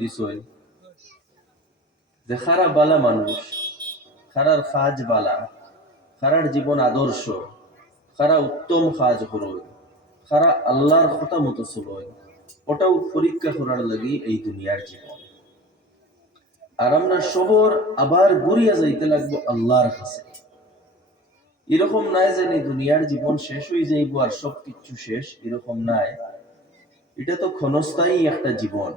দিছেন যে খারা বালা মানুষ, খারার খাজ বালা, খারার জীবন আদর্শ, খারা উত্তম কাজ করুন, খারা আল্লাহর কথা মতো চলুন, ওটাও পরীক্ষা করার লাগি এই দুনিয়ার জীবন। আর আমরা সবর আবার ঘুরিয়া যাইতে লাগবো আল্লাহর কাছে। এরকম নাই যে দুনিয়ার জীবন শেষ হয়ে যাইব আর সবকিছু শেষ, এরকম নাই। এটা তো ক্ষণস্থায়ী একটা জীবন।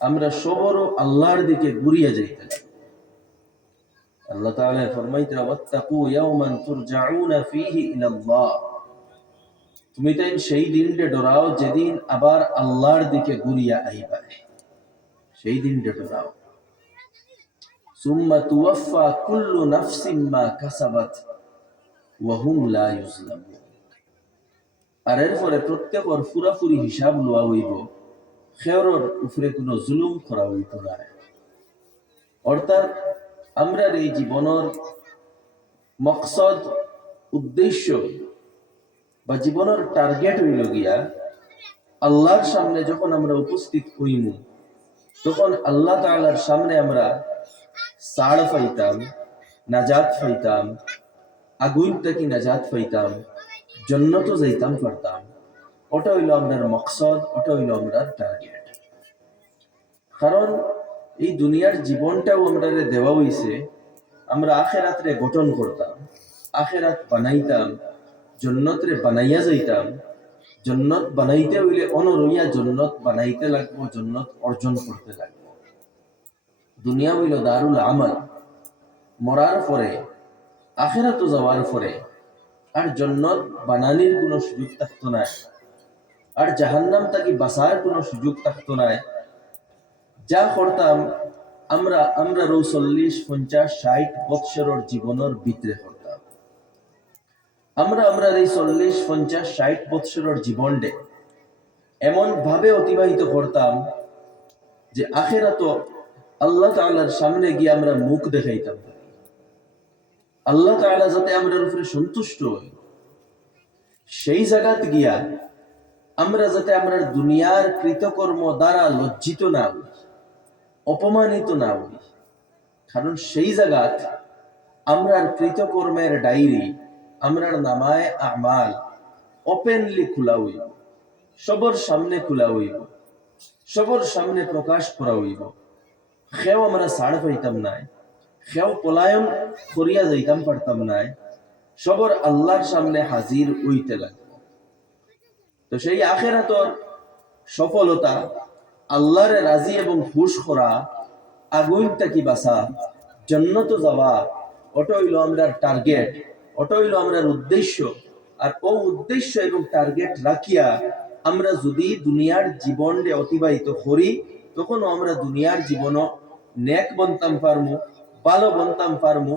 আমরা সবরও আল্লাহর দিকে ঘুরিয়া যাইতে লাগবো। আল্লাহ তাআলা ফরমাইতে ওয়াত্তাকু ইয়াওমান তুরজাউনা ফীহি ইলাল্লাহ, তুমি তাই সেই দিনটা ডরাও যেদিন আবার আল্লাহর দিকে ঘুরিয়া আইবা, সেই দিনটা ডরাও। সুম্মা তুওয়াফা কুল্লু নাফসিন মা কাসাবাত ওয়া হুম লা ইউজলামুন, আর এরপরে প্রত্যেকর পুরাপুরি হিসাব লওয়া হইব, খেয়রর উপরে কোনো জুলুম করা হইত না। অর্থাৎ আমরা এই জীবনের মকসদ, উদ্দেশ্য বা জীবনের টার্গেট হইল গিয়া আল্লাহর সামনে যখন আমরা উপস্থিত হইম, তখন আল্লাহ তাআলার সামনে আমরা ছাড় পাইতাম, নাজাত পাইতাম, আগুন থেকে নাজাত পাইতাম, জান্নাত যাইতাম পারতাম। ওটা হইল আমাদের মকসদ, ওটা হইল আমাদের টার্গেট। কারণ এই দুনিয়ার জীবনটাও আমরা দেওয়া হইছে আমরা আখিরাতরে গঠন করতাম, আখিরাত বানাইতাম, জান্নাত রে বানাইয়া যাইতাম। জান্নাত বানাইতে হইলে অনরইয়া জান্নাত বানাইতে লাগবো, জান্নাত অর্জন করতে লাগবো। দুনিয়া হইল দারুল আমাল, মরার পরে আখিরাত যাওয়ার পরে আর জান্নাত বানানির কোনো সুযোগ থাকতো না, আর জাহান্নাম থেকে বাঁচার কোনো সুযোগ থাকতো না। যা করতাম আমরা 40, 50, 60 বৎসরের জীবনের ভিতরে করতাম। আমরা এই 40, 50, 60 বৎসরের জীবনটা এমন ভাবে অতিবাহিত করতাম যে আখিরাত আল্লাহ তাআলার সামনে গিয়ে আমরা মুখ দেখাইতাম, আল্লাহ তাআলা যাতে আমাদের উপরে সন্তুষ্ট হই, সেই জায়গাতে গিয়া আমরা যাতে আমরা দুনিয়ার কৃতকর্ম দ্বারা লজ্জিত না হই, অপমানিত না হই। কারণ সেই জায়গাত আমরার কৃতকর্মের ডায়েরি, আমরার নামায়ে আমাল ওপেনলি খোলা হইব, সবার সামনে খোলা হইব, সবার সামনে প্রকাশ করা হইব। সেও আমরা ছাড় পাইতাম না, সেও পলায়ন করিয়া যাইতাম পারতাম না, সবার আল্লাহর সামনে হাজির হইতে লাগবে। তো সেই আখিরাতের সফলতা, আল্লাহরে রাজি এবং খুশ করা, আগুন থেকে বাঁচা, জান্নাত যাওয়া, ওটা হইল আমরা টার্গেট, ওটা হইল আমরা উদ্দেশ্য। আর ও উদ্দেশ্য এবং টার্গেট রাখিয়া আমরা যদি দুনিয়ার জীবনে অতিবাহিত করি, তখন আমরা দুনিয়ার জীবনও নেক বনতাম পারমু, ভালো বনতাম পারমু,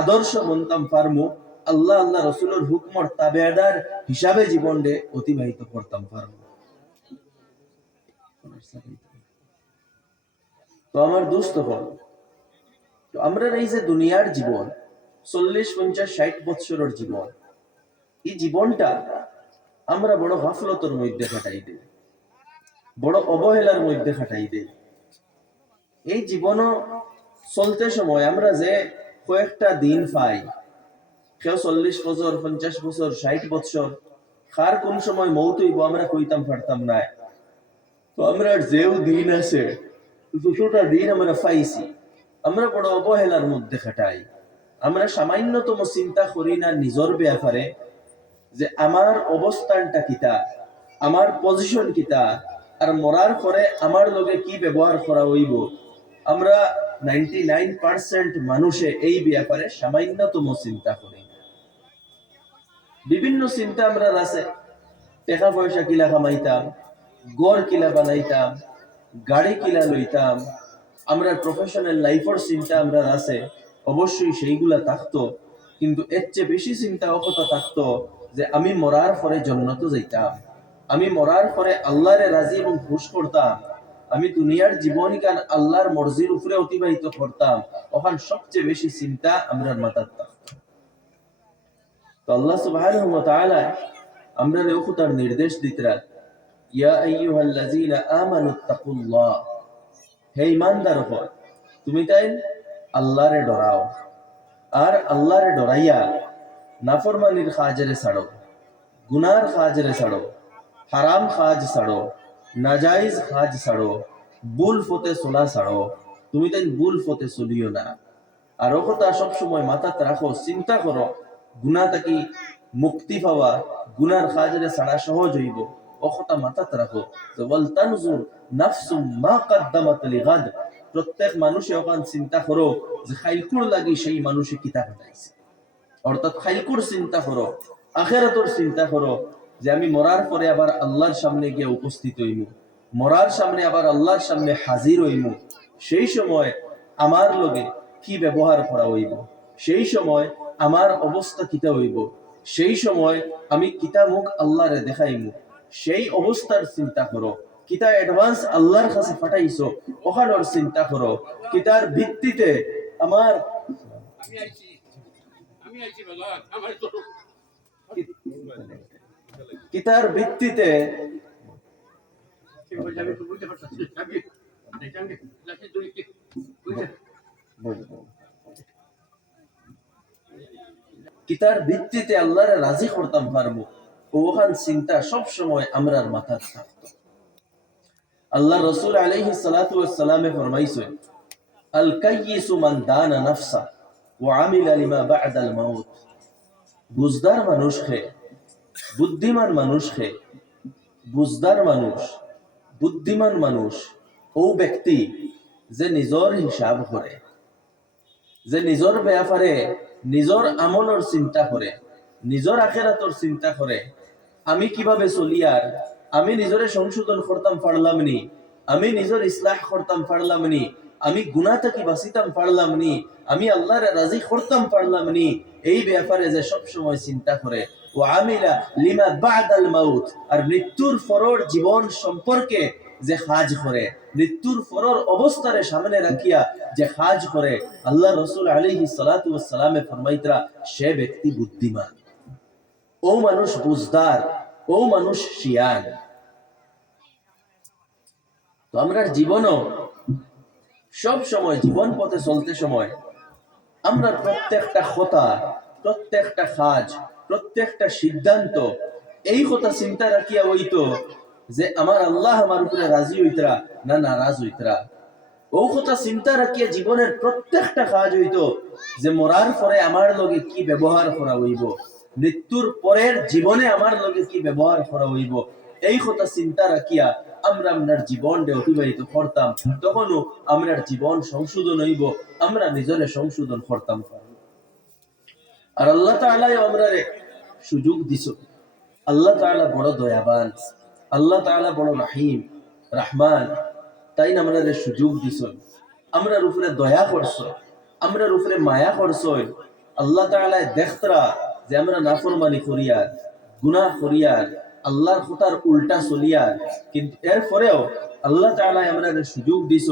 আদর্শ বনতাম পারমু, আল্লাহ রসুলের হুকমর তাবেদার হিসাবে জীবনে অতিবাহিত করতাম পারমু। তো আমার দোস্ত হল, তো আমরা এই যে দুনিয়ার জীবন 40, 50, 60 বৎসরের জীবন, এই জীবনটা আমরা বড় গাফলতের মধ্যে কাটাই দেই, বড় অবহেলার মধ্যে কাটাই দেই। এই জীবনও চলতে সময় আমরা যে কয়েকটা দিন পাই, কেউ 40 বছর, 50 বছর, 60 বছর, কার কোন সময় মৌত হইব আমরা কইতাম পারতাম না। তো আমরা যেও দিন আছে, দুটোটা দিন আমরা পাইছি, আমরা বড় অবহেলার মধ্যে কাটাই। আমরা সামান্যতম চিন্তা করি না নিজের ব্যাপারে, যে আমার অবস্থানটা কিতা, আমার পজিশন কিতা, আর মরার পরে আমার লগে কি ব্যবহার করা হইব। আমরা 99% মানুষে এই ব্যাপারে সামান্যতম চিন্তা করি। বিভিন্ন চিন্তা আমরা আছে, টাকা পয়সা কিলা কামাইতাম, গড় কিলা বানাইতাম, গাড়ি কিলা লইতাম, আমরা প্রফেশনাল লাইফের চিন্তা আমরা আছে, অবশ্যই সেইগুলা থাকতো। কিন্তু এর চেয়ে বেশি চিন্তা কথা থাকতো যে আমি মরার পরে জান্নাত যাইতাম, আমি মরার পরে আল্লাহরে রাজি এবং খুশ করতাম, আমি দুনিয়ার জীবনকাল আল্লাহর মর্জির উপরে অতিবাহিত করতাম। ওখানে সবচেয়ে বেশি চিন্তা আমরা মাথায় থাকতো। তো আল্লাহ সুবহানাহু ওয়া তাআলা আমরা ওখানে নির্দেশ দিতরা, ইয়া আইয়ুহাল্লাযীনা আমানুত্তাকুল্লাহ, হে ইমানদার হল, তুমি তাই আল্লাহরে ডরাও, আর আল্লাহরে ডরাইয়া নাফরমানির কাজেরে ছাড়ো, গুনার কাজেরে ছাড়ো, হারাম কাজ ছাড়ো, নাজাইজ কাজ ছাড়ো, ভুল পথে চলা ছাড়ো। তুমি তাই ভুল পথে চলিও না। আর ও কথা সবসময় মাথাতে রাখো, চিন্তা করো, গুনাহ থাকি মুক্তি পাওয়া, গুনার কাজেরে ছাড়া সহজ হইব। ও কথা মাথাতে রাখো। তো ওয়াল তানজুর নাফসুম মা কদ্দামাত লিগাদ, প্রত্যেক মানুষে ওখান চিন্তা করো যে খাইলকুর লাগি সেই মানুষে কিতা ঘটাইছে। অর্থাৎ খাইলকুর চিন্তা করো, আখিরাতের চিন্তা করো, যে আমি মরার পরে আবার আল্লাহর সামনে গিয়ে উপস্থিত হইব, মরার সামনে আবার আল্লাহর সামনে হাজির হইব। সেই সময় আমার লগে কি ব্যবহার করা হইব, সেই সময় আমার অবস্থা কিতা হইব, সেই সময় আমি কিতা মুখ আল্লাহরে দেখাইব, সেই অবস্থার চিন্তা করো। কিতা অ্যাডভান্স আল্লাহর কাছে পাঠাইছো ওখানোর চিন্তা করো। কিতার ভিত্তিতে আমার কিতার ভিত্তিতে কিতার ভিত্তিতে আল্লাহরে রাজি করতাম পারবো, ওখান চিন্তা সব সময় আমরার মাথায় থাকতো। আল্লাহ রাসূল আলাইহিস সালাতু ওয়াস সালামে ফরমাইছেন, আল কাইয়িসু মান দানা নাফসা ওয়া আমিলা লিমা বা'দাল মাউত। বুজদার মানুষ হে, বুদ্ধিমান মানুষ হে, বুজদার মানুষ, বুদ্ধিমান মানুষ ও ব্যক্তি যে নিজর হিসাব করে, যে নিজর ব্যাপারে নিজর আমলের চিন্তা করে, নিজর আখিরাতের চিন্তা করে। আমি কিভাবে চলিয়ার, আমি নিজরে সংশোধন করতাম পারলাম নি, আমি নিজর ইসলাহ করতাম পারলাম নি, আমি গুনাহ থেকে বাঁচিতাম পারলাম নি, আমি আল্লাহরে রাজি করতাম পারলাম নি, এই ব্যাপারে যে সব সময় চিন্তা করে। ও আমিলা লিমা বা'দাল মাউত, আর মৃত্যুর পরের জীবন সম্পর্কে যে কাজ করে, মৃত্যুর পরের অবস্থারে সামনে রাখিয়া যে কাজ করে, আল্লাহ রাসূল আলাইহিস সালাতু ওয়াস সালামে ফরমাইতরা, সে ব্যক্তি বুদ্ধিমান, ও মানুষ বুঝদার, ও মানুষ শিয়ান। তো আমরা জীবনও সব সময় জীবন পথে চলতে সময় আমরা প্রত্যেকটা কথা, প্রত্যেকটা কাজ, প্রত্যেকটা সিদ্ধান্ত এই কথা চিন্তা রাখিয়া হইতো যে আমার আল্লাহ আমার উপরে রাজি হইতরা না নারাজ হইতরা। ও কথা চিন্তা রাখিয়া জীবনের প্রত্যেকটা কাজ হইতো যে মরার পরে আমার লগে কি ব্যবহার করা হইব, মৃত্যুর পরের জীবনে আমার লগে কি ব্যবহার করা হইব, এই কথা চিন্তা রাখিয়া আমরা আপনার জীবনকে অতিবাহিত করতাম। তখনও আমরার জীবন সংশোধন হইব, আমরা নিজরে সংশোধন করতাম। আর আল্লাহ তাআলা আমরারে সুযোগ দিছ। আল্লাহ তাআলা বড় দয়াবান, আল্লাহ তাআলা বড় রহিম রহমান, তাই আমরারে সুযোগ দিছ, আমরার উপরে দয়া করছ, আমরার উপরে মায়া করছ। আল্লাহ তাআলা দেখতরা যে আমরা নাফরমানি করিয়ার, গুনাহ করিয়ার, আল্লাহর কথার উল্টা চলিয়ার, কিন্তু এরপরেও আল্লাহ তাআলা আমরারে সুযোগ দিছ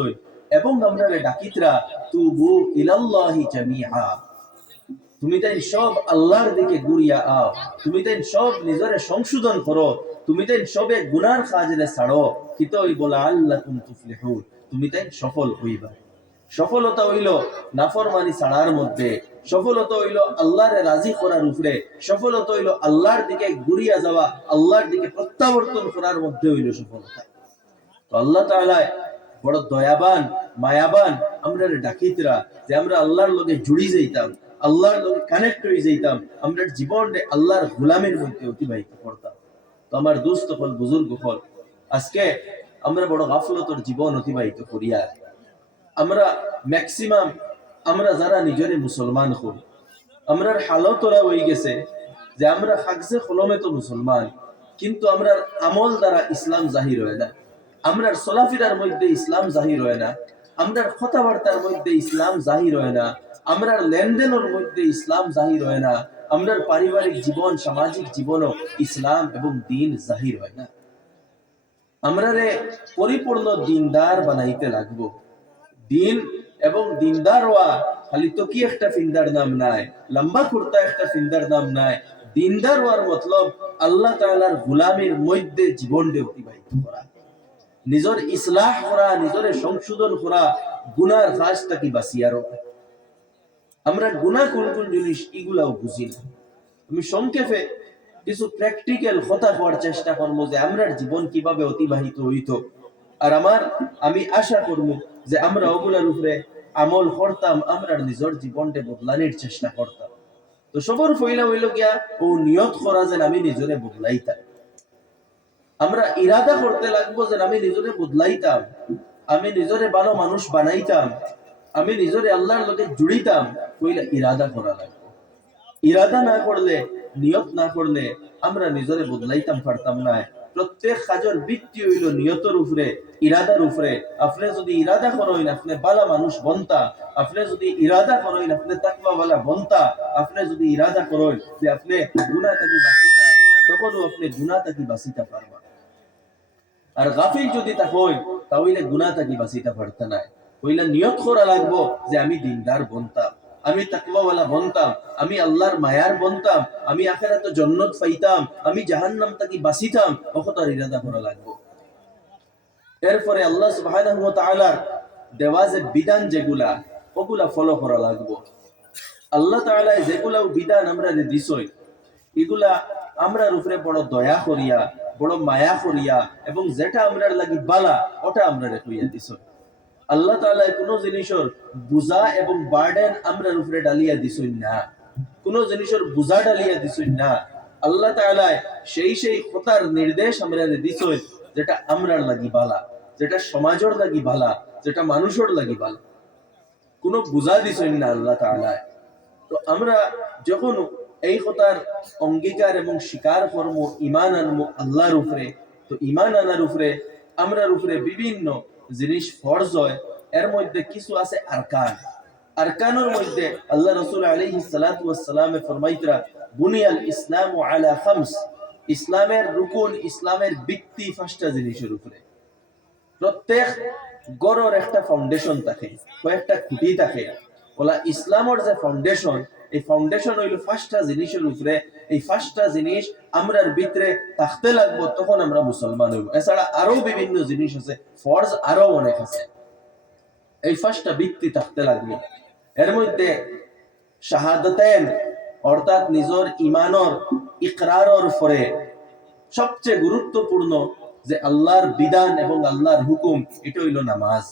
এবং আমরারে ডাকিতরা তুবু ইলাল্লাহি জামিআ, তুমি তাই সব আল্লাহর দিকে ঘুরিয়া আও, তুমি তাই সব নিজরে সংশোধন করো, তুমি তাই সবে গুনার কাজে ছাড়ো, কিতই বলা আল্লাকুম তুফলিহুন, তুমি তাই সফল হইবা। সফলতা হইল নাফরমানি ছাড়ার মধ্যে, সফলতা হইল আল্লাহরে রাজি করার উপরে, সফলতা হইল আল্লাহর দিকে ঘুরিয়া যাওয়া, আল্লাহর দিকে প্রত্যাবর্তন করার মধ্যে হইল সফলতা। তো আল্লাহ তাআলা বড় দয়াবান মায়াবান, আমরা ডাকিতরা যে আমরা আল্লাহর লগে জুড়ি যাইতাম, আল্লাহর লগে কানেক্ট হয়ে যাইতাম, আমরা জীবনে আল্লাহর গোলামের মধ্যে অতিবাহিত করতাম। তো আমার দোস্ত হল, বুজুর্গ হল, আজকে আমরা বড় গাফলতর জীবন অতিবাহিত করিয়া আমরা ম্যাক্সিমাম আমরা যারা নিজরে মুসলমান হই, আমরার হালত ওরা হয়ে গেছে যে আমরা হাগজে কলমে তো মুসলমান, কিন্তু আমরা আমল দ্বারা ইসলাম জাহির হয় না, আমরার চলাফেরার মধ্যে ইসলাম জাহির হয় না, আমরার কথাবার্তার মধ্যে ইসলাম জাহির হয় না, আমরার লেনদেনের মধ্যে ইসলাম জাহির হয় না, আমরার পারিবারিক জীবন সামাজিক জীবনও ইসলাম এবং দ্বীন জাহির হয় না। আমরারে পরিপূর্ণ দিনদার বানাইতে লাগবো। দিন এবং দিনদার হওয়া খালি তো কি একটা ফিন্দার নাম নাই, লম্বা কুর্তা একটা ফিন্দার নাম নাই। দিনদার হওয়ার মতলব আল্লাহ তাআলার গোলামের মধ্যে জীবনকে অতিবাহিত করা। নিজের ইসলাহ করা, নিজের সংশোধন করা, গুনার কাজ থাকি বাঁচিয়ারও। আমরা গুনাহ কোন কোন জিনিস এগুলাও বুঝি না। আমি সংক্ষেপে কিছু প্র্যাকটিক্যাল কথা হওয়ার চেষ্টা করবো যে আমরা জীবন কিভাবে অতিবাহিত হইত। আর আমি আশা করব যে আমরা ওগুলার উপরে আমল করতাম, আমরা নিজের জীবনটা বদলানোর চেষ্টা করতাম। তো সবর ফইলা হইল গিয়া ও নিয়ত করা যে আমি নিজরে বদলাইতাম। আমরা ইরাদা করতে লাগবো যে আমি নিজরে বদলাইতাম, আমি নিজরে ভালো মানুষ বানাইতাম, আমি নিজরে আল্লাহর লগে জুড়িতাম। কইলা ইরাদা করা লাগবে। ইরাদা না করলে, নিয়ত না করলে আমরা নিজরে বদলাইতাম পারতাম না। প্রত্যেক কাজের ভিত্তি হইল নিয়তের উপরে, ইরাদার উপরে। আপনি যদি ইরাদা করেন আপনি ভালো মানুষ বনতা, আপনি যদি ইরাদা করেন আপনি তাকওয়াওয়ালা বনতা, আপনি যদি ইরাদা করেন যে আপনি গুনাহ থেকে বাঁচিতা, তখনও আপনি গুনাহ থেকে বাঁচিতে পারবা। আর গাফিল যদি তা হয় তাহলে গুনাহ থেকে বাঁচিতে পারতা না। কইলা নিয়ত করা লাগবো যে আমি দিনদার বনতাম, আমি তাকওয়াওয়ালা বনতাম, আমি আল্লাহর মায়ার বনতাম, আমি আখিরাতে জান্নাত পাইতাম, আমি জাহান্নাম থেকে বাঁচিতাম। ওকতার ইরাদা করা লাগবো। এরপরে আল্লাহ সুবহানাহু ওয়া তাআলার দেওয়া যে বিধান যেগুলা, ওগুলা ফলো করা লাগবো। আল্লাহ তাআলা যেগুলা বিধান আমরা দিছই, এগুলা আমরার উপরে বড় দয়া করিয়া, বড় মায়া করিয়া, এবং যেটা আমরার লাগি বালা ওটা আমরা কইয়া দিছই। আল্লাহ তাআলা কোনো জিনিসের বুঝা এবং বার্ডেন আমরার উপরে ডালিয়া দিছই না, কোনো জিনিসের বুঝা ডালিয়া দিছই না। আল্লাহ তাআলা সেই কথার নির্দেশ আমরা দিছই যেটা আমরার লাগি বালা, যেটা সমাজের লাগি বালা, যেটা মানুষের লাগি বালা। কোনো বুঝা দিছই না আল্লাহ তাআলা। তো আমরা যখন এই কথার অঙ্গীকার এবং স্বীকার করবো, ঈমান আনবো আল্লাহর উপরে, তো ঈমান আনার উপরে আমরার উপরে বিভিন্ন জিনিস ফরজ হয়। এর মধ্যে কিছু আছে আরকান। আরকানের মধ্যে আল্লাহ রাসূল আলাইহিস সালাতু ওয়াস সালামে ফরমাইতরা বুনিয়াল ইসলামু আলা খামস, ইসলামের রুকুন, ইসলামের ভিত্তি পাঁচটা জিনিসের উপরে। প্রত্যেক গড়ের একটা ফাউন্ডেশন থাকে, কয়েকটা খুঁটি থাকে। বলা ইসলামের যে ফাউন্ডেশন, এই ফাউন্ডেশন হইল পাঁচটা জিনিসের উপরে। এই পাঁচটা জিনিস আমরার ভিতরে থাকতে লাগবো, তখন আমরা মুসলমান হইব। এছাড়া আরো বিভিন্ন জিনিস আছে, ফরজ আরো অনেক আছে। এই পাঁচটা ভিত্তি থাকতে লাগবে। এর মধ্যে শাহাদাতাইন অর্থাৎ নিজের ঈমানের ইকরারের পরে সবচেয়ে গুরুত্বপূর্ণ যে আল্লাহর বিধান এবং আল্লাহর হুকুম, এটা হইল নামাজ।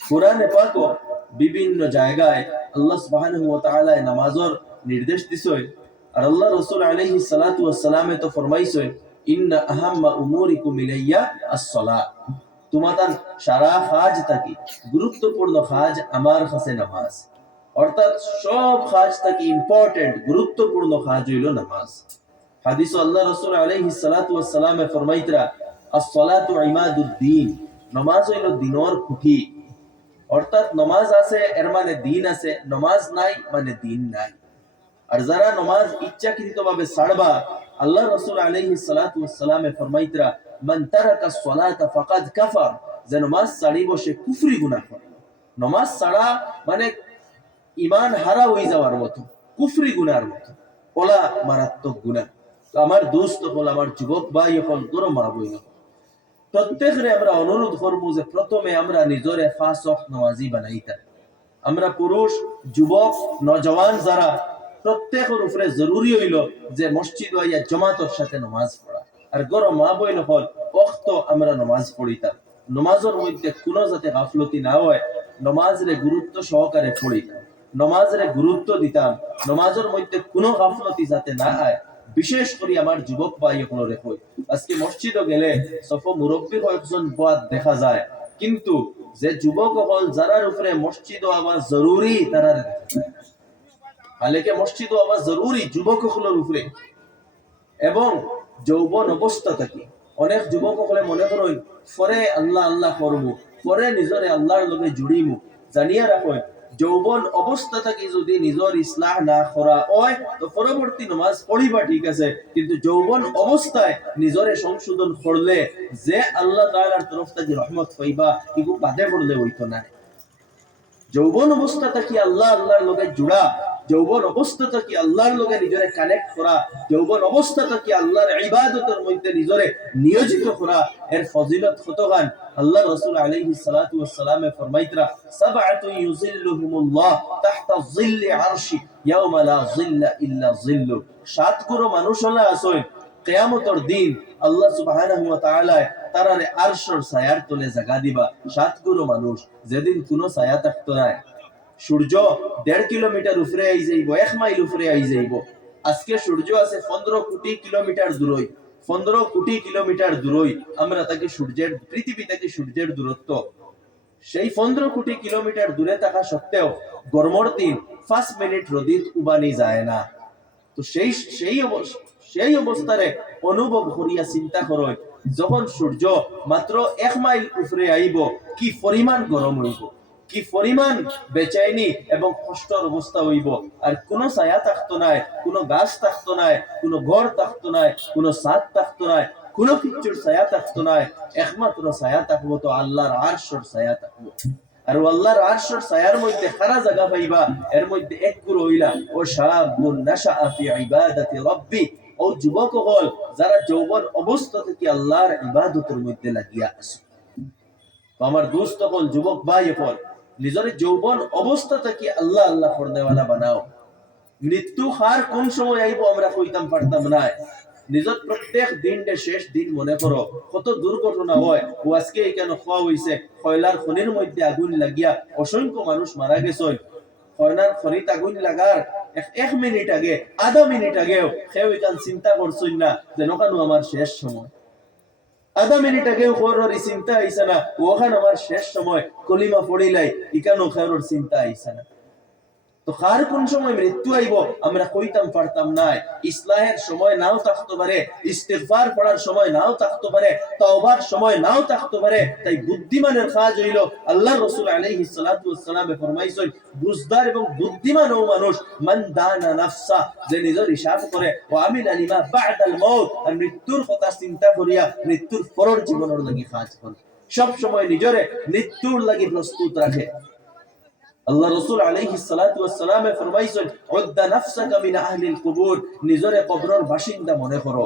কোরআনে পাকও বিভিন্ন জায়গায় আল্লাহ সুবহানাহু ওয়া তাআলা নামাজের নির্দেশ দিছেন। আর আল্লাহ রাসূল আলাইহিস সালাতু ওয়াস সালামে তো ফরমাইছেন ইন্না আহাম্মা উমুরিকুম ইলাইয়া আস-সালাত, তোমাদের সারা কাজ থেকে গুরুত্বপূর্ণ কাজ আমার কাছে নামাজ। অর্থাৎ সব কাজ থেকে ইম্পর্টেন্ট গুরুত্বপূর্ণ কাজ হইল নামাজ। হাদিস আল্লাহ রাসূল আলাইহিস সালাতু ওয়াস সালামে ফরমাইতরা আস-সালাতু ইমাদুদ্দিন, নামাজ হইল দ্বীনের খুঁটি। অর্থাৎ নামাজ আছে এর মানে দিন আছে, নামাজ নাই মানে দিন নাই। আর যারা নামাজ ইচ্ছাকৃতভাবে ছাড়বা, আল্লাহ রাসূল আলাইহিস সালাতু ওয়াস সালামে ফরমাইতরা মান তারাকা আস-সালাতা ফাকাদ কাফার, যে নামাজ ছাড়িব সে কুফরি গুনাহ করল। নামাজ ছাড়া মানে ঈমান হারা হয়ে যাওয়ার মতো, কুফরি গুনাহর মতো, ওলা মারাত্মক গুনাহ। তো আমার দোস্ত হল, আমার যুবক ভাই হল, গরো মা বই হল, প্রত্যেকরে আমরা অনুরোধ করবো যে প্রথমে আমরা নিজরে 5 ওয়াক্ত নামাজি বানাইতাম। আমরা পুরুষ, যুবক, নজওয়ান যারা, প্রত্যেকের উপরে জরুরি হইল যে মসজিদ হইয়া জামাতের সাথে নামাজ পড়া। আর গরো মা বইন হল ওয়াক্ত আমরা নামাজ পড়িতাম। নামাজের মধ্যে কোনো যাতে গাফলতি না হয়, নামাজরে গুরুত্ব সহকারে পড়িতাম, নামাজরে গুরুত্ব দিতাম, নামাজের মধ্যে কোনো গাফলতি যাতে না হয়। বিশেষ করে আমার যুবক ভাই হলরে কই, আজকে মসজিদে গেলে সফ মুরব্বী কয়েকজন বাদ দেখা যায়, কিন্তু যে যুবক হল যারার উপরে মসজিদ আওয়াজ জরুরি, তারা আলেকে মসজিদ আওয়াজ জরুরি যুবক হলের উপরে। এবং যৌবন অবস্থা থেকে অনেক যুবক হলে মনে করেন পরে আল্লাহ আল্লাহ করবো, পরে নিজরে আল্লাহর লগে জুড়িমু। জানিয়া রাখেন যৌবন অবস্থা থেকে যদি নিজের ইসলাহ না করা হয়, তো পরবর্তী নামাজ পড়িবা ঠিক আছে, কিন্তু যৌবন অবস্থায় নিজরে সংশোধন করলে যে আল্লাহ তাআলার তরফ থেকে রহমত পাইবা, এগুলো বাদে পড়লে হইতো না। যৌবন অবস্থা থেকে আল্লাহ আল্লাহর লগে জুড়া, যৌবন অবস্থাটা কি আল্লাহর লগে নিজরে কানেক্ট করা, যৌবন অবস্থাটা কি আল্লাহর ইবাদতের মধ্যে নিজরে নিয়োজিত করা, এর ফজিলত কতখান। আল্লাহ রাসূল আলাইহিস সালাতু ওয়াস সালামে ফরমাইতরা, সাবআতু ইউযিল্লুহুমুল্লাহ তাহতা যিল্লি আরশি ইয়াওমা লা যিল্লা ইল্লা যিল্লু। সাত গুরু মানুষ হলা আসয় কিয়ামতের দিন আল্লাহ সুবহানাহু ওয়া তাআলা তারারে আরশের ছায়ার তলে জায়গা দিবা। সাত গুরু মানুষ যেদিন কোনো ছায়া থাকতো না। সূর্য 1.5 কিলোমিটার উপরে আই যাইব, 1 মাইল উপরে আই যাইব। আজকে সূর্য আছে 15 কোটি কিলোমিটার দূরই, 15 কোটি কিলোমিটার দূরই আমরা তাকে সূর্যের, পৃথিবী থেকে সূর্যের দূরত্ব। সেই 15 কোটি কিলোমিটার দূরে থাকা সত্ত্বেও গরমের দিন 5 মিনিট রোদিত উবানি যায় না। তো সেই অবস্থারে অনুভব করিয়া চিন্তা করো, যখন সূর্য মাত্র 1 মাইল উপরে আইব কি পরিমাণ গরম হইব, কি পরিমাণ বেচাইনি এবং কষ্টর অবস্থা হইব। আর কোনো ছায়া থাকতো নাই, কোনো গাছ থাকতো নাই, কোনো ঘর থাকতো নাই, কোনো ছাদ থাকতো নাই, কোনো কিছুর ছায়া থাকতো নাই। একমাত্র ছায়া থাকবো তো আল্লাহর আরশের ছায়া থাকবো। আর আল্লাহর আরশের ছায়ার মধ্যে খারা জায়গা পাইবা, এর মধ্যে এক গুরু হইলা ও শাবুন নাশাআ ফি ইবাদাতি রাব্বি, ও যুবক হল যারা যৌবন অবস্থা থেকে আল্লাহর ইবাদতের মধ্যে লাগিয়া আছে। আমার দোস্ত হল, যুবক ভাই হল, নিজের যৌবন অবস্থা থেকে আল্লাহ আল্লাহ করনেওয়ালা বানাও। মৃত্যু হার কোন সময় আইব আমরা কইতাম পারতাম না। নিজের প্রত্যেক দিনটা শেষ দিন মনে করো, কত দুর্ঘটনা হয়। ও আজকে কেন খাওয়া হইছে, কয়লার খনির মধ্যে আগুন লাগিয়া অসংখ্য মানুষ মারা গেছে। কয়লার খনিতে আগুন লাগার 1 মিনিট আগে, আধা মিনিট আগেও কেউ এখান চিন্তা করছেন না যেন কেন আমার শেষ সময়। আধা মিনিট আগেও কারোর চিন্তা আইসা না ওখান আমার শেষ সময়, কলিমা পড়িলাই ইকানো কারোর চিন্তা আইসা না। তো কার কোন সময় মৃত্যু আইব আমরা কইতাম পারতাম না। ইসলাহের সময় নাও থাকতে পারে, ইস্তিগফার পড়ার সময় নাও থাকতে পারে, তওবার সময় নাও থাকতে পারে। তাই বুদ্ধিমানের কাজ হইল, আল্লাহ রাসূল আলাইহিস সালাতু ওয়াস সালাম ফরমাইছেন, বুঝদার এবং বুদ্ধিমান ও মানুষ মান দানা নাফসা, যে নিজের হিসাব করে, ওয়া আমিলা লিমা বা'দাল মাউত, আর মৃত্যুর কথা চিন্তা করিয়া মৃত্যুর পরের জীবনের লাগি কাজ করে। সব সময় নিজরে মৃত্যুর লাগি প্রস্তুত রাখে। আল্লাহ রাসূল আলাইহিস সালাতু ওয়াস সালাম ফরমাইছেন, উদ্দা নাফসাকা মিন আহলিল কুবুর, নিজরে কবরের বাসিন্দা মনে করো।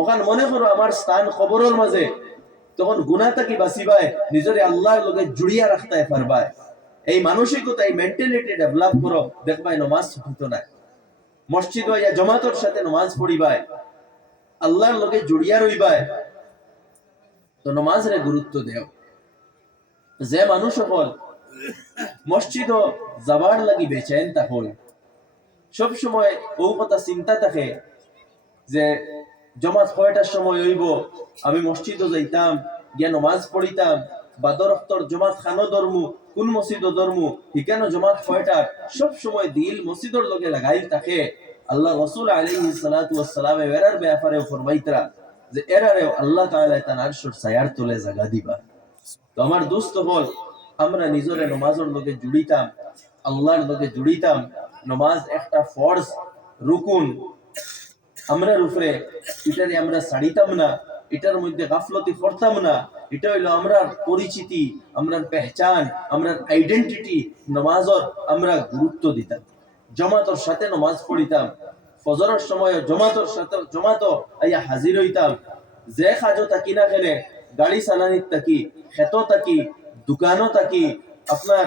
ওখান মনে করো আমার স্থান কবরের মাঝে, তখন গুনাহ থেকে বাঁচিবাই, নিজরে আল্লাহর লগে জুড়িয়া রাখতে পারবাই। এই মানসিকতা, এই মেন্টালিটি ডেভেলপ করো, দেখবাই নামাজ হইতো না। মসজিদ হইয়া জামাতের সাথে নামাজ পড়িবাই, আল্লাহর লগে জুড়িয়া রইবাই। তো নামাজরে গুরুত্ব দেও। যে মানুষ সকল মসজিদ যাবার লাগি বেচেন তখন সব সময় ও কথা চিন্তা থাকে যে জমাত কয়টার সময় হইব, আমি মসজিদও যাইতাম, গিয়া নমাজ পড়িতাম, বাদর অক্তর জমাত খানো ধর্মু, কোন মসজিদও ধর্মু, হিকানো জমাত কয়টার, সব সময় দিল মসজিদের লগে লাগাই থাকে। আল্লাহ রাসূল আলাইহিস সালাতু ওয়াস সালাম এরার ব্যাপারে ফরমাইতরা যে এরারে আল্লাহ তাআলা তার আরশের ছায়ার তলে জায়গা দিবা। তো আমার দোস্ত বল, আমরা নিজরে নামাজের লগে জুড়িতাম, আল্লাহর লগে জুড়িতাম। নামাজ একটা ফরজ রুকুন, আমরা উপরে এটারে আমরা ছাড়িতাম না, এটার মধ্যে গাফলতি করতাম না। এটা হইলো আমরা পরিচিতি, আমরা পেহচান, আমরা আইডেন্টিটি। নামাজের আমরা গুরুত্ব দিতাম, জামাতের সাথে নামাজ পড়িতাম, ফজরের সময় জামাতের সাথে জামাত আইয়া হাজির হইতাম। যে কাজও থাকি না কেন, গাড়ি চালানিত থাকি, খেত থাকি, দোকানও থাকি, আপনার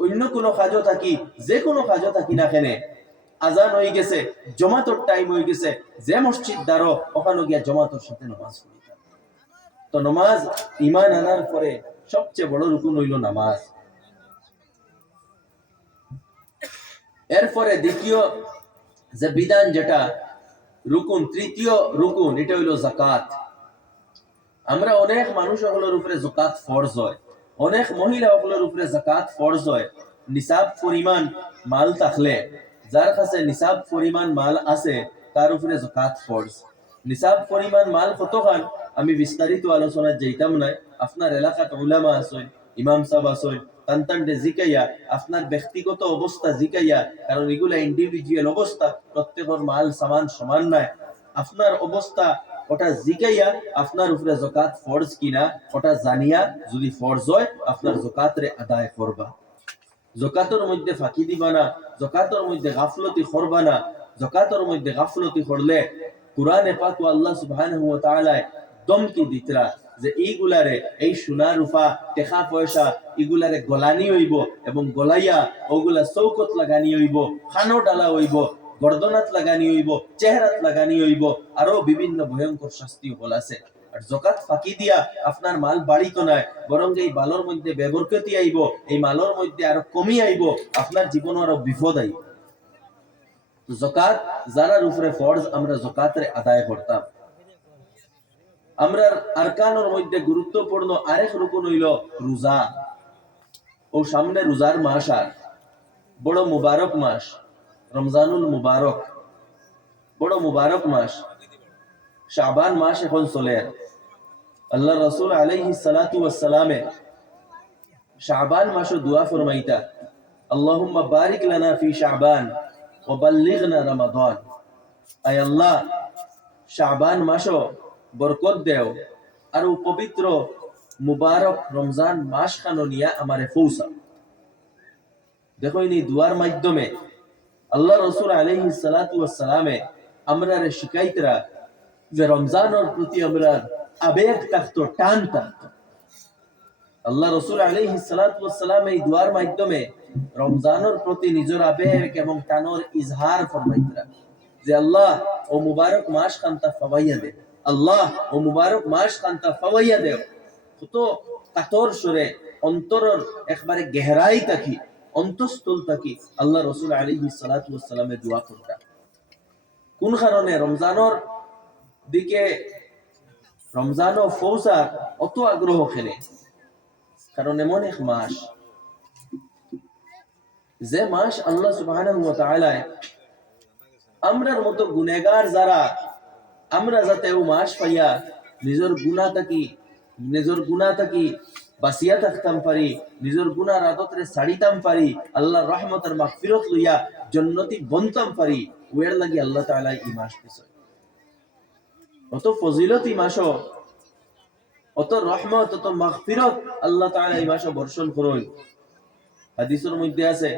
অন্য কোনো কাজও থাকি, যে কোনো কাজও থাকি না কেন, আজান হয়ে গেছে, জমাতর টাইম হয়ে গেছে, যে মসজিদ দ্বারো ওখানে গিয়া জমাতর সাথে নামাজ পড়িতাম। তো নামাজ ঈমান আনার পরে সবচেয়ে বড় রুকুন হইল নামাজ। এরপরে দ্বিতীয় যে বিধান, যেটা রুকুন, তৃতীয় রুকুন, এটা হইল যাকাত। আমরা অনেক মানুষ সকলের উপরে যাকাত ফরজ হয়, অনেক মহিলা সকলের উপরে যাকাত ফরজ হয়। নিসাব পরিমাণ মাল থাকলে, যার কাছে নিসাব পরিমাণ মাল আছে তার উপরে যাকাত ফরজ। নিসাব পরিমাণ মাল কতখান আমি বিস্তারিত আলোচনা যাইতাম না। আপনার এলাকাত উলামা আছেন, ইমাম সাহেব আছেন, তান্তানটে জিকাইয়া আপনার ব্যক্তিগত অবস্থা জিকাইয়া, কারণ এগুলা ইন্ডিভিজুয়াল অবস্থা, প্রত্যেকের মাল সামান সমান নাই। আপনার অবস্থা ওটা জিকাইয়া আপনার উপরে যাকাত ফরজ কিনা ওটা জানিয়া, যদি ফরজ হয় আপনার যাকাত রে আদায় করবা। যাকাতের মধ্যে ফাঁকি দিবা না, যাকাতের মধ্যে গাফলতি করবা না। যাকাতের মধ্যে গাফলতি করলে কুরআনে পাক ও আল্লাহ সুবহানাহু ওয়া তাআলা দমকি দিতরা যে এইগুলারে, এই সোনা রূপা টাকা পয়সা এগুলারে গলানি হইব এবং গলাইয়া ওগুলা চৌকত লাগানি হইব, খানো ডালা হইব, গর্দনাত লাগানি হইব, চেহারাত লাগানি হইব, আরো বিভিন্ন ভয়ঙ্কর শাস্তি হল আছে। আর যাকাত ফাঁকি দিয়া আপনার মাল বাড়িত নাই, বরং এই মালের মধ্যে বেবরকতি আইব, এই মালের মধ্যে আরো কমি আইব, আপনার জীবন আরো বিপদ আইব। যাকাত যারার উপরে ফরজ, আমরা যাকাতের আদায় করতাম। আমরা আরকানের মধ্যে গুরুত্বপূর্ণ আরেক রুকন হইল রোজা। ও সামনে রোজার মাস, আর বড় মুবারক মাস রমজানুল মুবারক, বড় মুবারক মাস। শাবান মাস এখন চলে। আল্লাহ রাসূল আলাইহিস সালাতু ওয়াস সালামে শাবান মাসে দোয়া ফরমাইতা, আল্লাহুম্মা বারিক লানা ফি শাবান ওয়া বাল্লিগনা রমাদান। আয় আল্লাহ, শাবান মাসে বরকত দেও আর পবিত্র মুবারক রমজান মাস খানো নিয়া আমারে পৌঁছা। দেখো এই দুয়ার মাধ্যমে আল্লাহ রাসূল আলাইহিস সালাতু ওয়াস সালামে আমরারে শিখাইতরা যে রমজানের প্রতি আমরা আবেগ থাকতো, টান থাকতো। আল্লাহ রাসূল আলাইহিস সালাতু ওয়াস সালাম এই দুয়ার মাধ্যমে রমজানের প্রতি নিজের আবেগ এবং টানের ইজহার ফরমাইতরা যে আল্লাহ ও মুবারক মাস খানতা ফাওয়াইয়া দে, আল্লাহ ও মুবারক মাস খানতা ফাওয়াইয়া দে। কত কাতর সুরে অন্তরের একবারে গহরাই থাকি, অন্তঃস্থল থাকি আল্লাহ রাসূল আলাইহিস সালাতু ওয়াস সালামে দোয়া করতা। কোন কারণে রমজানের দিকে, রমজান ও ফৌজা অত আগ্রহ খেলে? কারণ এমন এক মাস, যে মাস আল্লাহ সুবহানাহু ওয়া তাআলা আমরার মতো গুনাহগার যারা, আমরা যাতে ও মাস পাইয়া নিজের গুনাহ থাকি বাঁচিয়া থাকতাম পারি, নিজের গুনার আদতরে ছাড়িতাম পারি, আল্লাহর রহমতের মাগফিরত লইয়া জান্নাতি বনতাম পারি। ওয়ার লাগি আল্লাহ তাআলা এই মাস দিছে। অত ফজিলত এই মাস, অত রহমত, অত মাগফিরত আল্লাহ তাআলা এই মাসে বর্ষণ করেন। হাদিসের মধ্যে আছে,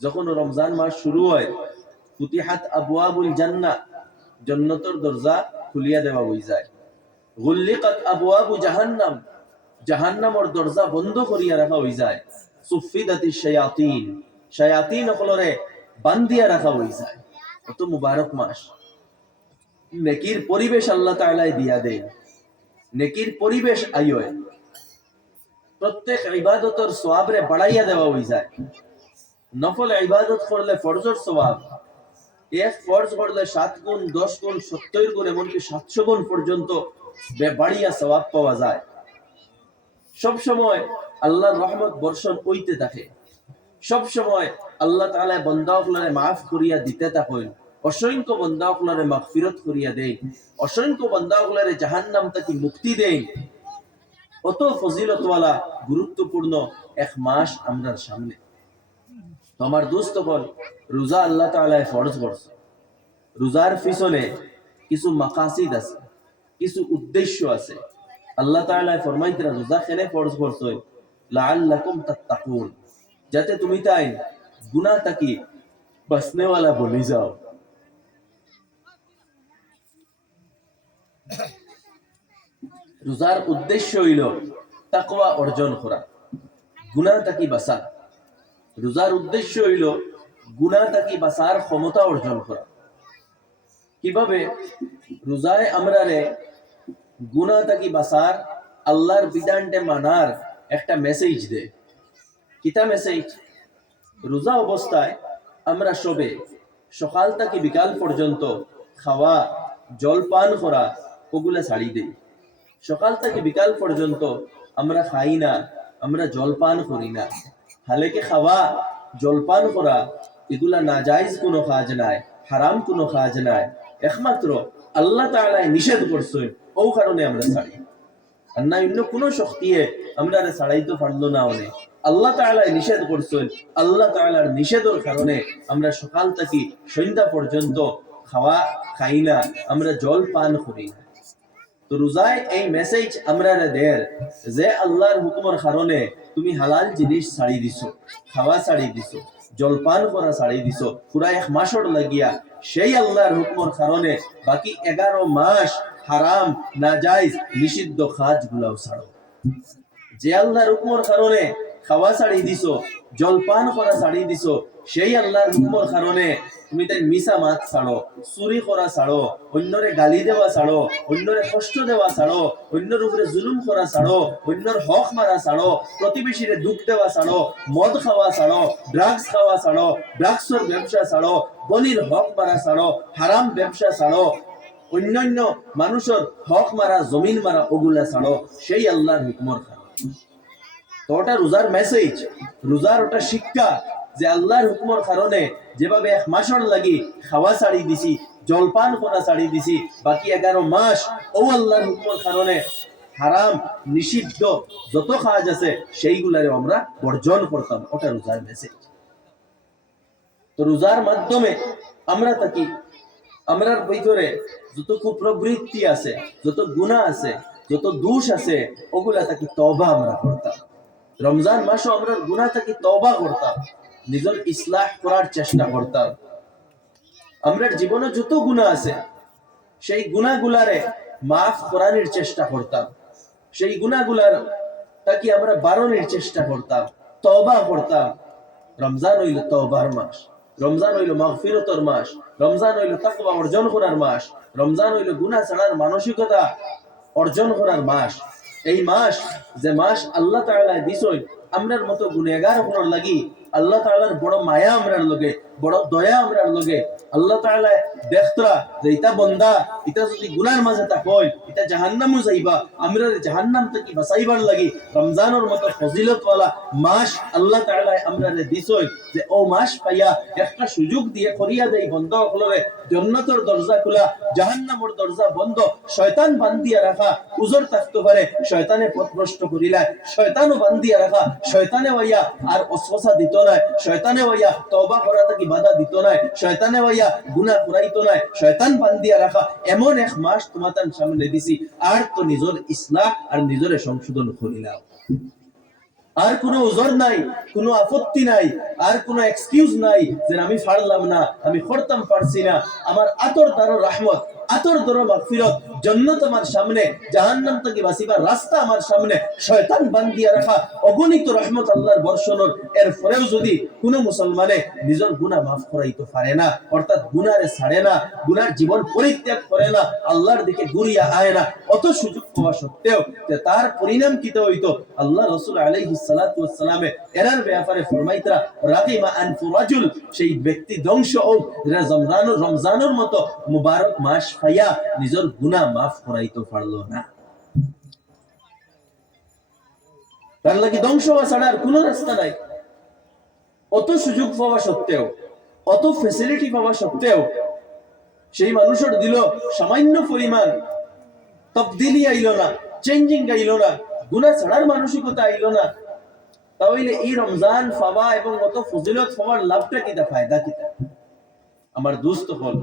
যখন রমজান মাস শুরু হয়, ফুতিহাত আবওয়াবুল জান্নাহ, জান্নাতের দরজা খুলিয়া দেওয়া হয়ে যায়। গুল্লিকাত আবওয়াবু জাহান্নাম, জাহান্নামের দরজা বন্ধ করিয়া রাখা হয়ে যায়। সুফিদাতিশ শায়াতিন, শায়াতিন সকলরে বান্ধিয়া রাখা হয়ে যায়। কত মুবারক মাস! নেকির পরিবেশ আল্লাহ তাআলা দিয়া দেন, নেকির পরিবেশ আইয়, প্রত্যেক ইবাদতের সওয়াবরে বাড়াইয়া দেওয়া হয়ে যায়। নফল ইবাদত করলে ফরজের সওয়াব, এক ফরজ করলে 7 গুণ, 10 গুণ, 70 গুণ, এমনকি 700 গুণ পর্যন্ত বাড়িয়া সওয়াব পাওয়া যায়। সব সময় আল্লাহর রহমত বর্ষণ হইতে থাকে, সব সময় আল্লাহ তাআলা বান্দাওয়ারে মাফ করিয়া দিতে থাকেন। অসংখ্য বান্দাওয়ারে মাগফিরত করিয়া দেন, অসংখ্য বান্দাওয়ারে জাহান্নাম থেকে মুক্তি দেন। অত ফজিলতওয়ালা গুরুত্বপূর্ণ এক মাস আমরার সামনে। তো আমার দোস্তগণ, রোজা আল্লাহ তাআলা ফরজ করছে। রোজার পিছনে কিছু মাকাসিদ আছে, কিছু উদ্দেশ্য আছে। আল্লাহ তাআলা ফরমাইতরা রোজা কেন ফরজ করছে? লাআল্লাকুম তাত্তাকুন, যাতে তুমি তাই গুনাহ থেকে বাঁচনেওয়ালা বনে যাও। রোজার উদ্দেশ্য হইল তাকওয়া অর্জন করা, গুনাহ থেকে বাঁচা। রোজার উদ্দেশ্য হইল গুনাহ থেকে বাঁচার ক্ষমতা অর্জন করা। কিভাবে? রোজায় আমরারে গুনাহ থেকে বাঁচার, আল্লাহর বিধানটা মানার একটা মেসেজ দেয়। কিতা মেসেজ? রোজা অবস্থায় আমরা সবে সকাল থেকে বিকাল পর্যন্ত খাওয়া, জলপান করা ওগুলা ছাড়ি দেই। সকাল থেকে বিকাল পর্যন্ত আমরা খাই না, আমরা জলপান করি না। হালেকে খাওয়া, জলপান করা এগুলা নাজায়েজ কোনো কাজ নাই, হারাম কোনো কাজ নাই। একমাত্র আল্লাহ তাআলা নিষেধ করছেন, ও কারণে আমরা ছাড়ি। আর না অন্য কোনো শক্তিয়ে আমরা ছাড়াইতে পারলো না। অনেক আল্লাহ তাআলা নিষেধ করছেন, আল্লাহ তাআলার নিষেধের কারণে আমরা সকাল থেকে সন্ধ্যা পর্যন্ত খাওয়া খাই না, আমরা জল পান করি না। তো রোজায় এই মেসেজ আমরা দের যে আল্লাহর হুকুমের কারণে তুমি হালাল জিনিস ছাড়ি দিছো, খাওয়া ছাড়ি দিছো, জলপান করা ছাড়ি দিছো পুরা 1 মাসের লাগিয়া, সেই আল্লাহর হুকুমের কারণে বাকি 11 মাস হারাম নাজায়েজ নিষিদ্ধ কাজগুলোও ছাড়ো। যে আল্লাহর হুকুমের কারণে খাওয়া ছাড়ি দিছো, জলপান করা ছাড়ি দিছো, সেই আল্লাহর হুকুমের কারণে তুমি তাই মিছা মাছ ছাড়ো, চুরি করা ছাড়ো, অন্যরে গালি দেওয়া ছাড়ো, অন্যরে কষ্ট দেওয়া ছাড়ো, অন্যর উপরে জুলুম করা ছাড়ো, অন্যর হক মারা ছাড়ো, প্রতিবেশীরে দুঃখ দেওয়া ছাড়ো, মদ খাওয়া ছাড়ো, ড্রাগস খাওয়া ছাড়ো, ড্রাগসের ব্যবসা ছাড়ো, বলির হক মারা ছাড়ো, হারাম ব্যবসা ছাড়ো, অন্যান্য মানুষের হক মারা জমিন মারা ওগুলা ছাড়ো, সেই আল্লাহর হুকুমের কারণে। তো ওটা রোজার মেসেজ, রোজার ওটা শিক্ষা যে আল্লাহর হুকুমের কারণে যেভাবে 1 মাসের লাগি খাওয়া ছাড়ি দিছি, জলপান করা ছাড়ি দিছি, বাকি 11 মাস ও আল্লাহর হুকুমের কারণে হারাম নিষিদ্ধ যত কাজ আছে সেইগুলারে আমরা বর্জন করতাম। ওটা রোজার মেসেজ। তো রোজার মাধ্যমে আমরা থাকি আমরার ভিতরে যত কুপ্রবৃত্তি আছে, যত গুনাহ আছে, যত দোষ আছে, ওগুলা থাকি তওবা আমরা করতাম। রমজান মাসে আমরা গুনাহ থাকি তওবা করতাম, নিজের ইসলাহ করার চেষ্টা করতাম। আমরা জীবনে যত গুনাহ আছে সেই গুনাহগুলারে মাফ করার চেষ্টা করতাম, সেই গুনাহগুলার তাকি আমরা বারণের চেষ্টা করতাম, তওবা করতাম। রমজান হইল তওবার মাস, রমজান হইল মাগফিরতের মাস, রমজান হইল তাকওয়া অর্জন করার মাস, রমজান হইল গুনাহ ছাড়ার মানসিকতা অর্জন করার মাস। এই মাস যে মাস আল্লাহ তাআলা দিছই আমরার মতো গুনাহগার হওয়ার লাগি, আল্লাহ তাআলার বড় মায়া আমরার লগে, বড় দয়া আমরার লগে। আল্লাহ তাআলা দেখতরা যে ইতা বান্দা ইতা যদি গুনাহর মাঝে থাকয় ইতা জাহান্নামে যাইবা, আমরা জাহান্নাম থেকে বাঁচাইবার লাগি রমজানের মতো ফজিলতওয়ালা মাস আল্লাহ তাআলা আমরারে দিছই, যে ও মাস পাইয়া একটা সুযোগ দিয়ে করিয়া দেই বন্ধ হলরে জান্নাতের দরজা খোলা, জাহান্নামের দরজা বন্ধ, শয়তান বান্ধিয়া রাখা উজর থাকতে পারে, শয়তানে পথভ্রষ্ট করিলা, শয়তানও বান্ধিয়া রাখা, শয়তানে হইয়া আর ওসওয়াসা দিত না, শয়তানে হইয়া তওবা করা থেকে বাধা দিত না, শয়তানে হইয়া গুনাহ করাইতো না, শয়তান বান্ধিয়া রাখা এমন 1 মাস তোমাদের সামনে দিছি। আর তো নিজের ইসলাহ আর নিজের সংশোধন করিলাম, আর কোনো উজর নাই, কোনো আপত্তি নাই, আর কোনো এক্সকিউজ নাই যে আমি পারলাম না, আমি করতাম পারছি না। আমার আতর দারো রহমত, আতর দারো মাগফিরত, জান্নাত আমার সামনে, জাহান্নাম থেকে বাঁচিবার রাস্তা আমার সামনে, শয়তান বান্ধিয়া রাখা অগণিত রহমত আল্লাহর বর্ষণর। এরপরেও যদি কোনো মুসলমানে নিজের গুনাহ মাফ করাইতে পারে না, অর্থাৎ গুনারে ছাড়ে না, গুনার জীবন পরিত্যাগ করে না, আল্লাহর দিকে ঘুরিয়া আয় না, অত সুযোগ পাওয়া সত্ত্বেও তার পরিণাম কি হইতো? আল্লাহ রাসূল আলাইহিস সালাতু ওয়াস সালামে এরার ব্যাপারে ফরমাইতরা রাগিমা আনফু রাজুল, সেই ব্যক্তি ধ্বংস হোক রমজানের মতো মুবারক মাস পাইয়া নিজের গুনাহ মাফ করাইতে পারলো না। তার লাগি ধ্বংস হওয়া ছাড়া আর কোনো রাস্তা নাই। অত সুযোগ পাওয়া সত্ত্বেও, অত ফ্যাসিলিটি পাওয়া সত্ত্বেও সেই মানুষের দিল সামান্য পরিমাণ তবদিলি আইল না, চেঞ্জিং আইল না, গুনাহ ছাড়ার মানসিকতা আইল না। তাহলে এই রমজান পাওয়া এবং অত ফজিলত পাওয়ার লাভটা কিটা, ফায়দা কিটা? আমার দোস্ত হল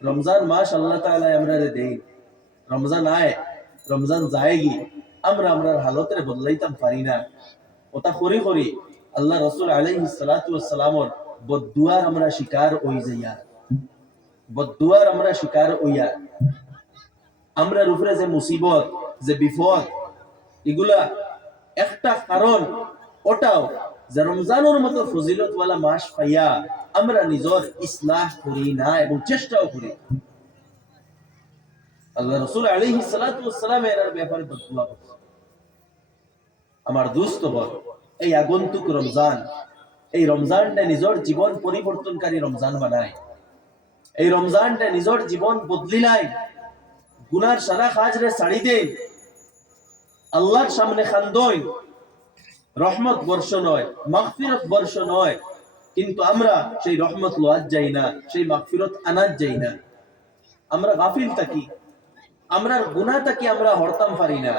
রমজান মাস আল্লাহ তাআলা আমরারে দেই, রমজান আয় রমজান যায়গি, আমরা আমরার হালতের বদলাইতাম পারি না। ওটা করি করি আল্লাহ রাসূল আলাইহিস সালাতু ওয়াস সালামর বদদুয়ার আমরা শিকার হই যাইয়া, বদদুয়ার আমরা শিকার হইয়া আমরার উপরে যে মুসিবত, যে বিপদ, এগুলা একটা কারণ ওটাও যে রমজানের মতো ফজিলতওয়ালা মাস পাইয়া আমরা নিজের ইসলাহ করি না এবং চেষ্টাও করি। আল্লাহ রাসূল আলাইহিস সালাতু ওয়াস সালাম এর ব্যাপারে বদদুয়া করতেন। আমার দোস্ত বল, এই আগন্তুক রমজান, এই রমজানটা নিজের জীবন পরিবর্তনকারী রমজান বানায়, এই রমজানটা নিজের জীবন বদলিলাই, গুনার সারা কাজরে ছাড়ি দেন, আল্লাহর সামনে খান্দই, রহমত বর্ষণ হয়, মাগফিরত বর্ষণ হয়, কিন্তু আমরা সেই রহমত লওয়ার যাই না, সেই মাগফিরত আনার যাই না। আমরা গাফিল থাকি, আমরা গুনাহ থাকি আমরা হরতাম পারি না,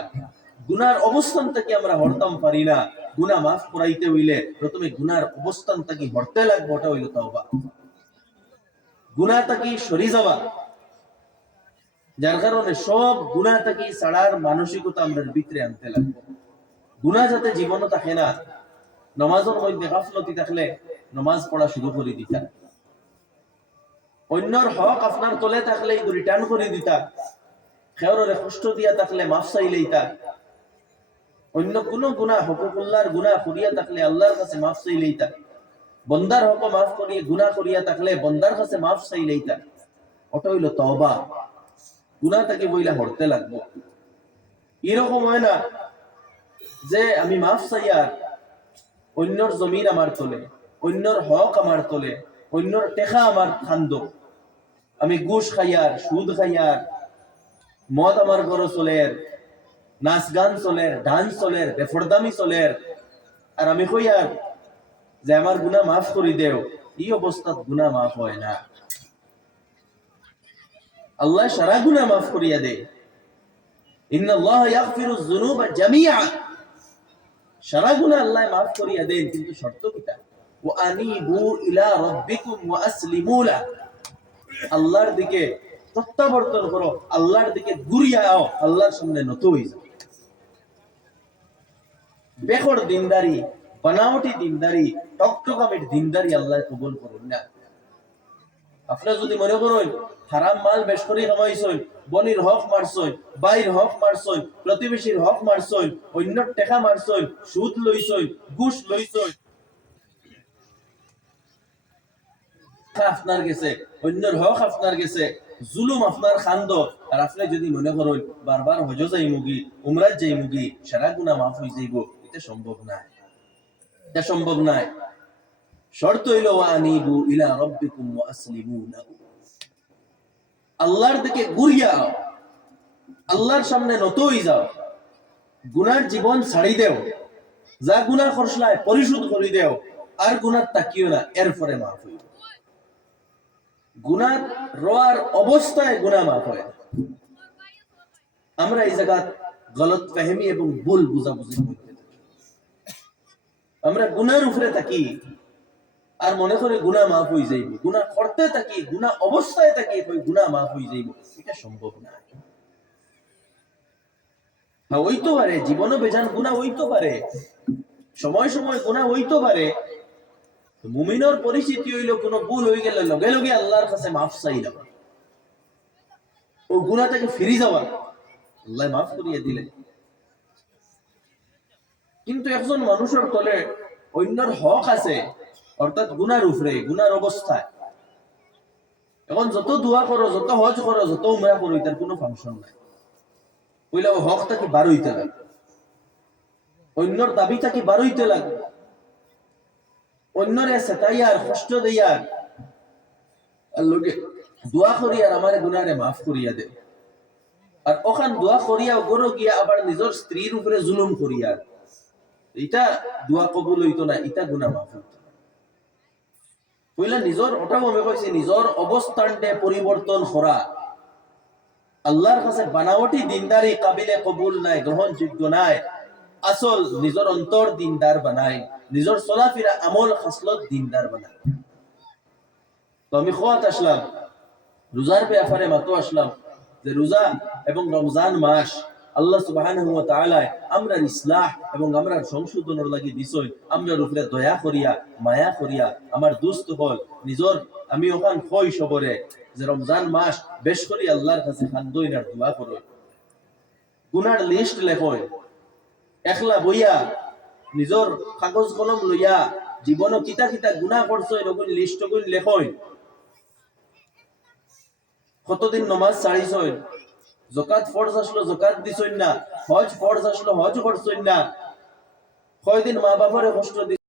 গুনার অবস্থান থেকে আমরা হরতাম পারি না। গুনাহ মাফ করাইতে হইলে প্রথমে গুনার অবস্থান থেকে হরতে লাগবে, ওটা হইল তাওবা। গুনাহ থেকে সরে যাওয়া, যার কারণে সব গুনাহ থেকে ছাড়ার মানসিকতা আমরা ভিতরে আনতে লাগবে। গুনাহ যাতে জীবনে থাকে না, নামাজের মধ্যে গাফলতি থাকলে নামাজ পড়া শুরু করে দিতা, অন্যর হক আপনার তলে থাকলে রিটার্ন করে দিতা, খেয়রে কষ্ট দিয়া থাকলে মাফ চাইলেইতা, অন্য কোনো গুনাহ হকুকুল্লাহর গুনাহ করিয়া থাকলে আল্লাহর কাছে মাফ চাইলেইতা, বন্দার হক মাফ করিয়ে গুনাহ করিয়া থাকলে বন্দার কাছে মাফ চাইলেইতা। ওটা হইল তওবা। গুনাহ থেকে বইলা হরতে লাগবো। এরকম হয় না যে আমি মাফ চাইয়া অন্যর জমিন আমার তলে, অন্যর হক আমার তলে, অন্যর টেকা আমার খান্দ, আমি ঘুষ খাইয়ার, সুদ খাইয়ার, মদ আমার গরো চলের, নাচ গান চলের, ডান্স চলের, বেফরদামি চলের, আর আমি কইয়ার যে আমার গুনাহ মাফ করি দেও। এই অবস্থাত গুনাহ মাফ হয় না। আল্লাহ সারা গুনাহ মাফ করিয়া দেয়। ইন্নাল্লাহ ইয়াগফিরুয যুনুবা জামিআ, সারা গুনাহ আল্লাহ মাফ করিয়া দেন, কিন্তু শর্ত কিটা? ওয়া আনিবু ইলা রাব্বিকুম ওয়া আসলিমু লা, আল্লাহর দিকে প্রত্যাবর্তন করো, আল্লাহর দিকে ঘুরিয়া আও, আল্লাহর সামনে নত হয়ে যাও। বেখর দিনদারি, বানাওটি দিনদারি, টকটকামির দিনদারি আল্লাহ কবুল করুন না। আপনারা যদি মনে করেন হারাম মাল বেশ করে কামাইছেন, বনির হক মারছেন, বাইর হক মারছেন, প্রতিবেশীর হক মারছেন, অন্যর টাকা মারছেন, সুদ লইছেন, ঘুষ লইছেন, আপনার গেছে, অন্যর হক আপনার গেছে, জুলুম আপনার খান্দ, আর আপনি যদি মনে করেন বারবার হজ যাই মুগি, উমরাত যাই মুগি, সারা গুনাহ মাফ হয়ে যাইব, এটা সম্ভব না। এটা সম্ভব নাই। শর্ত হইল ওয়া আনিবু ইলা রাব্বিকুম ওয়া আসলিমু লাহু, আল্লাহর দিকে ঘুরিয়া আও, আল্লাহর সামনে নত হয়ে যাও, গুনার জীবন ছাড়ি দেও, যা গুনাহ করছলাই পরিশোধ করে দেও, আর গুনাহ তাকিও না, এরপরে মাফ হইব। গুনাহ রোয়ার অবস্থায় গুনাহ মাফ হয়। আমরা এই জায়গা গলত ফাহমি এবং ভুল বুঝাবুঝির মধ্যে থাকি। আমরা গুনার উপরে থাকি আর মনে করে গুনাহ মাফ হয়ে যাইব, গুনাহ করতে থাকি, গুনাহ অবস্থায় থাকি কই গুনাহ মাফ হয়ে যাইব, এটা সম্ভব না। হ্যাঁ, হইতো পারে, জীবনও বেজান গুনাহ হইতো পারে, সময় সময় গুনাহ হইতো পারে। মুমিনের পরিস্থিতি হইল কোন ভুল হয়ে গেলে লগে লগে আল্লাহর কাছে মাফ চাইলা, ও গুনাহ থেকে ফিরে যাওয়া, আল্লাহ মাফ করিয়ে দিলেন। কিন্তু একজন মানুষের তলে অন্যর হক আছে, অর্থাৎ গুনার উপরে, গুনার অবস্থায়। এখন যত দোয়া করো, যত হজ করো, যত উমরা করো, এটার কোনো ফাংশন নাই। বইলে ও হক তাকে বার হইতে লাগে, অন্যর দাবি তাকে বার হইতে লাগে, অন্যরে সেতাইয়ার, কষ্ট দিয়ার, আর লোকে দোয়া করিয়ার আমার গুনারে মাফ করিয়া দে। আর ওখান দোয়া করিয়া গরো গিয়া আবার নিজের স্ত্রীর উপরে জুলুম করিয়ার, এটা দোয়া কবুল হইতো না, এটা গুনাহ মাফ হইতো না। কইলা নিজের, ওটাও আমি কইছি, নিজের অবস্থানটা পরিবর্তন করা। আল্লাহর কাছে বানাওয়াটি দিনদারি কাবিলে কবুল নাই, গ্রহণযোগ্য নাই। আসল নিজের অন্তর দিনদার বানাই, নিজের চলাফেরা আমল খাসলত দিনদার বানাই। তো আমি খোয়াত আসলাম, রোজার ব্যাপারে মাতো আসলাম, যে রোজা এবং রমজান মাস আল্লাহ সুবহানাহু ওয়া তাআলা আমরার ইসলাহ এবং আমরার সংশোধনের লাগি দিছই। আমরার উপরে দয়া করিয়া, মায়া করিয়া, আমার দুস্থ হল নিজর, আমি ওখান কই সবরে যে রমজান মাস বেশ করি আল্লাহর কাছে খান্দই না, দোয়া করো, গুনার লিস্ট লেখই, একলা বইয়া নিজর কাগজ কলম লইয়া জীবন কিতা কিতা গুনাহ করছই ওগুন লিস্ট গুন লেখই, কতদিন নমাজ ছাড়িছই, যাকাত ফরজ আসলো যাকাত দিছই না, হজ ফরজ আসলো হজ করছই না, কয়দিন মা বাবারে কষ্ট